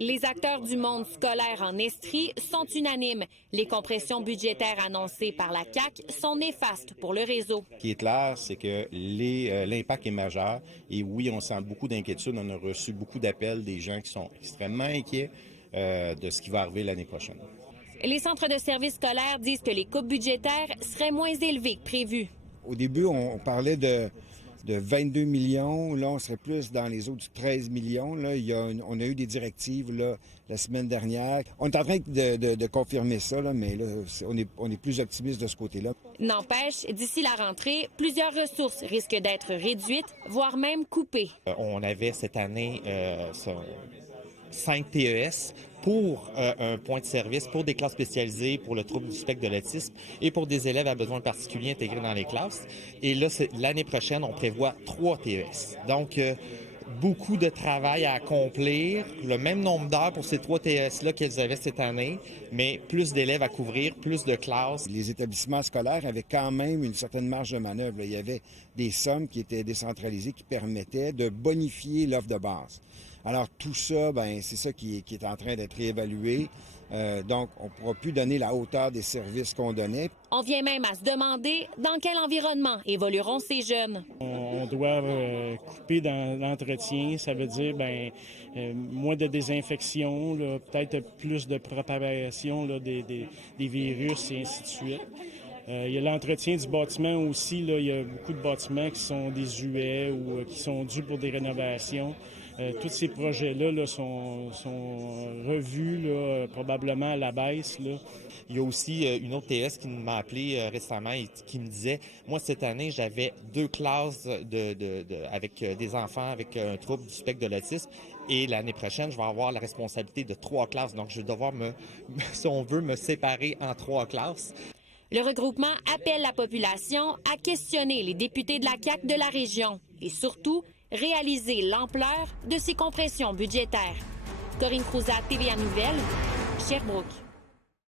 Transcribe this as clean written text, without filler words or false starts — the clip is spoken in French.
Les acteurs du monde scolaire en Estrie sont unanimes. Les compressions budgétaires annoncées par la CAQ sont néfastes pour le réseau. Ce qui est clair, c'est que l'impact est majeur. Et oui, on sent beaucoup d'inquiétude. On a reçu beaucoup d'appels des gens qui sont extrêmement inquiets de ce qui va arriver l'année prochaine. Les centres de services scolaires disent que les coupes budgétaires seraient moins élevées que prévues. Au début, on parlait de 22 millions. Là, on serait plus dans les eaux du 13 millions. Là, on a eu des directives là, la semaine dernière. On est en train de confirmer ça, là, mais là, on est plus optimiste de ce côté-là. N'empêche, d'ici la rentrée, plusieurs ressources risquent d'être réduites, voire même coupées. On avait cette année 5 TES pour un point de service, pour des classes spécialisées, pour le trouble du spectre de l'autisme et pour des élèves à besoins particuliers intégrés dans les classes. Et là, l'année prochaine, on prévoit 3 TES. Donc, beaucoup de travail à accomplir, le même nombre d'heures pour ces 3 TES-là qu'elles avaient cette année, mais plus d'élèves à couvrir, plus de classes. Les établissements scolaires avaient quand même une certaine marge de manœuvre. Il y avait des sommes qui étaient décentralisées qui permettaient de bonifier l'offre de base. Alors tout ça, c'est ça qui est en train d'être réévalué. Donc, on ne pourra plus donner la hauteur des services qu'on donnait. On vient même à se demander dans quel environnement évolueront ces jeunes. On doit couper dans l'entretien. Ça veut dire moins de désinfection, là, peut-être plus de propagation là, des virus et ainsi de suite. Il y a l'entretien du bâtiment aussi. Là, il y a beaucoup de bâtiments qui sont désuets ou qui sont dus pour des rénovations. Tous ces projets-là là, sont revus là, probablement à la baisse. Là. Il y a aussi une autre TS qui m'a appelé récemment et qui me disait, moi cette année j'avais 2 classes avec des enfants avec un trouble du spectre de l'autisme et l'année prochaine je vais avoir la responsabilité de 3 classes. Donc je vais devoir si on veut, me séparer en 3 classes. Le regroupement appelle la population à questionner les députés de la CAQ de la région et surtout réaliser l'ampleur de ces compressions budgétaires. Corinne Crouzat, TVA Nouvelles, Sherbrooke.